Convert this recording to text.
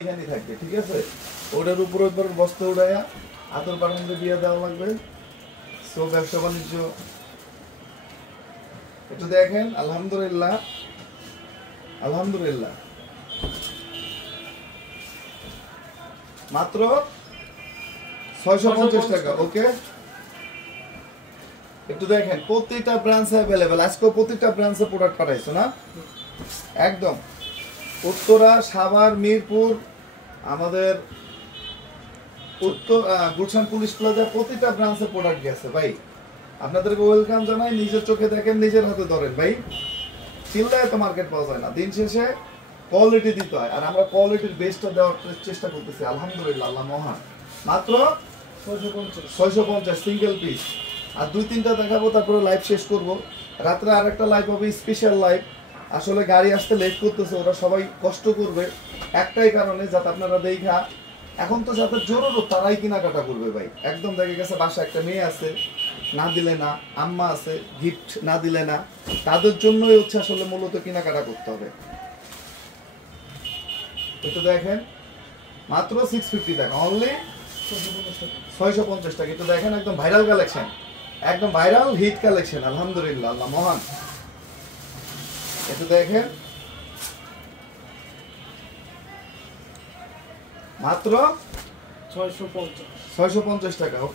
এখানেই থাকবে, ঠিক আছে? ওটার উপর একবার বস্তা উড়াইয়া আতর পাঠানোর দিয়ে দেওয়া লাগবে। সো ব্যবসা বাণিজ্য একটু দেখেন। আলহামদুলিল্লাহ, আলহামদুলিল্লাহ, মাত্র 650 টাকা। ওকে, একটু দেখেন প্রতিটা ব্রাঞ্চে অ্যাভেলেবেল। আজকে প্রতিটা ব্রাঞ্চে প্রোডাক্ট পাঠাইছো না? একদম উত্তরা, সাভার, মিরপুর, আমাদের উত্তর গুলশান পুলিশ প্লাজা, প্রতিটা ব্রাঞ্চে প্রোডাক্ট গেছে ভাই। আপনাদেরকে ওয়েলকাম জানাই। নিজের চোখে দেখেন, নিজের হাতে ধরেন ভাই। চিল্লায় তো মার্কেট পাওয়া যায় না। দিন শেষে কোয়ালিটি দিতে হয়, আর আমরা কোয়ালিটির বেস্টটা দেওয়ার চেষ্টা করতেছি। আলহামদুলিল্লাহ, আল্লাহ মহান। মাত্র 650 সিঙ্গেল পিস। আর 2-3টা দেখাবো, তারপরে লাইভ শেষ করব। রাত্রে আরেকটা লাইভ হবে, স্পেশাল লাইভ। আসলে গাড়ি আসতে লেট করতেছে, ওরা সবাই কষ্ট করবে একটাই কারণে, যাতে আপনারা দেখা। এখন তো যাদের জরুরত তারাই কেনাকাটা করবে ভাই। একদম দেখে গেছে বাসা একটা মেয়ে আছে, না দিলে না, আম্মা আছে, গিফট না দিলে না, তাদের জন্যই হচ্ছে আসলে মূলত কেনাকাটা করতে হবে। একটু দেখেন, মাত্র 650 টাকা, অনলি 650 টাকা। একটু দেখেন, একদম ভাইরাল কালেকশন, একদম ভাইরাল হিট কালেকশন। আলহামদুলিল্লাহ, আল্লাহ মহান। একটু দেখেন, মাত্র 650 টাকা। ওকে।